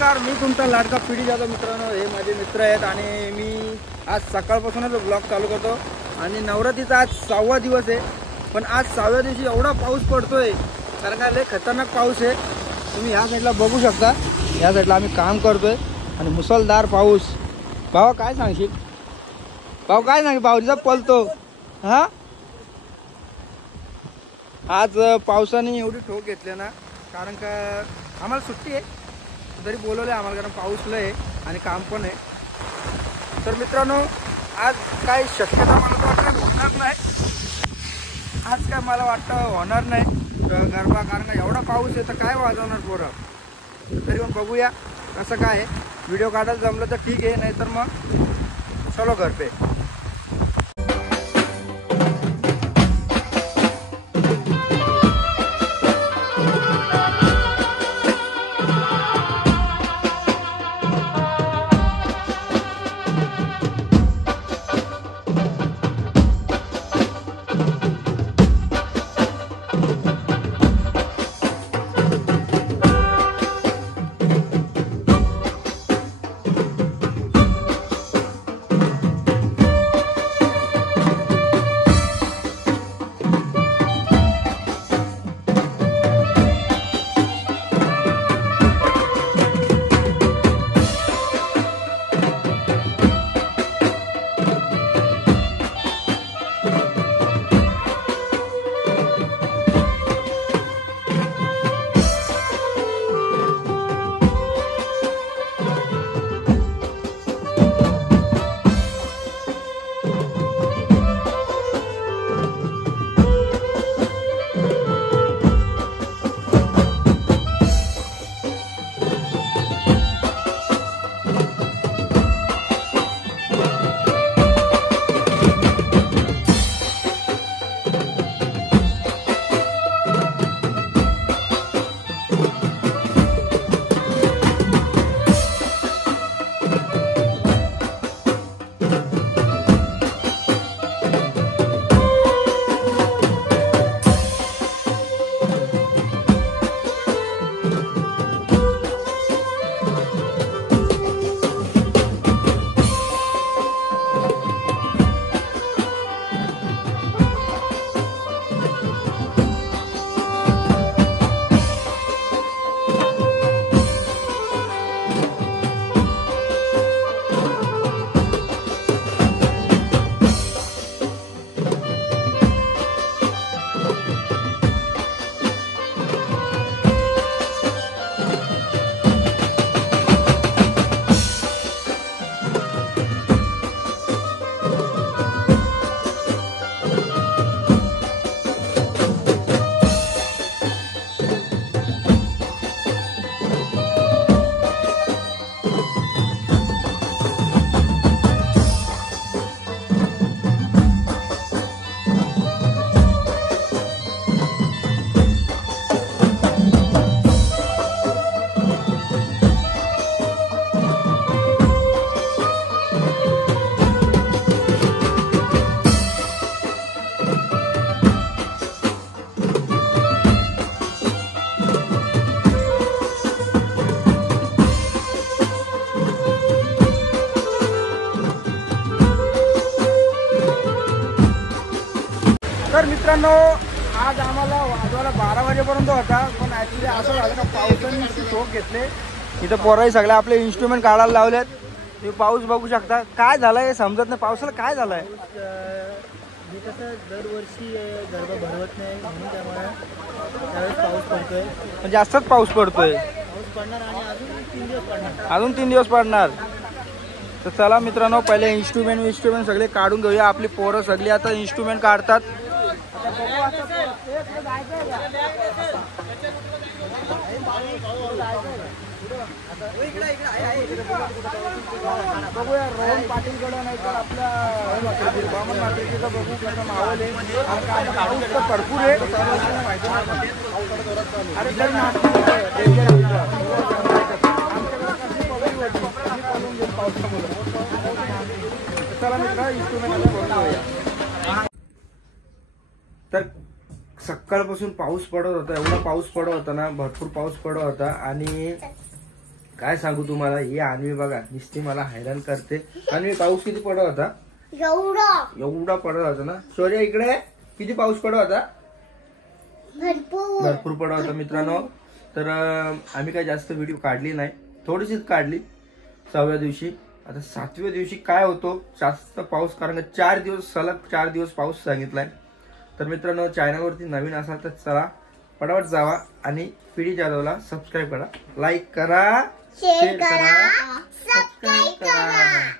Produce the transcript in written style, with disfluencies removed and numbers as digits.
नमस्कार, मी तुमचा लाडका पिढी जातो मित्रांनो. हे माझे मित्र आहेत आणि मी आज सकाळपासूनच ब्लॉग चालू करतो. आणि नवरात्रीचा आज 6वा दिवस आहे. पण आज 6व्या दिवशी एवढा पाऊस पडतोय, कारण का लय खतरनाक पाऊस आहे. तुम्ही ह्या साईडला बघू शकता. या साईडला आम्ही काम करतोय आणि मुसळधार पाऊस. भावा काय सांगशील? भाऊ काय सांगेल? पावरीचा पलतो हा. आज पावसाने एवढी ठोक घेतली ना, कारण का आम्हाला सुट्टी आहे तरी बोलवलं आम्हाला, कारण पाऊस लय आणि काम पण आहे. तर मित्रांनो, आज काय शक्यता मला वाटतं होणार नाही. आज काय मला वाटतं होणार नाही गरबा, कारण का एवढा पाऊस आहे तर काय वाजवणार पोरं. तरी पण बघूया कसं काय आहे. व्हिडिओ काढायला जमलं तर ठीक आहे, नाहीतर मग चलो घर पे. तर मित्रांनो, आज आम्हाला वाजवायला 12 वाजेपर्यंत होता, पण ॲक्च्युली असं झालं का पावसाने शोक घेतले. इथं पोराही सगळे आपले इन्स्ट्रुमेंट काढायला लावलेत. तुम्ही पाऊस बघू शकता. काय झालंय हे समजत नाही. पावसाला काय झालंय? हे कसं दरवर्षी गरबा भरवत नाही, म्हणून त्यामुळे त्यावेळेस पाऊस पडतोय. म्हणजे जास्तच पाऊस पडतोय. पाऊस पडणार आणि अजून 3 दिवस पडणार. अजून 3 दिवस पडणार. तर चला मित्रांनो, पहिले इन्स्ट्रुमेंट सगळे काढून घेऊया. आपली पोरं सगळी आता इन्स्ट्रुमेंट काढतात. बघूया रोहन पाटीलकडे, नाही तर आपल्या बामण मार्केटचं बघू कसं मावल आहे. पाऊस तर भरपूर आहे. अरे चला मित्र, इन्स्ट्रुमेंट तर सकाळपासून पाऊस पडत होता. एवढा पाऊस पडत होता ना, भरपूर पाऊस पडत होता. आणि काय सांगू तुम्हाला, ही अन्वी बघा नुसती मला हैराण करते. अन्वी पाऊस किती पडत होता? एवढा पडत होता ना. शौर्य इकडे किती पाऊस पडत होता? भरपूर पडत होता मित्रांनो. तर आम्ही काही जास्त व्हिडिओ काढली नाही, थोडीशीच काढली 6व्या दिवशी. आता 7व्या दिवशी काय होतो जास्त पाऊस, कारण 4 दिवस सलग 4 दिवस पाऊस सांगितलाय. तर मित्रांनो चॅनलवरती नवीन असाल तर चला पटापट जावा आणि पीडी जाधवला सबस्क्राईब करा, लाईक करा, शेअर करा, सबस्क्राईब करा.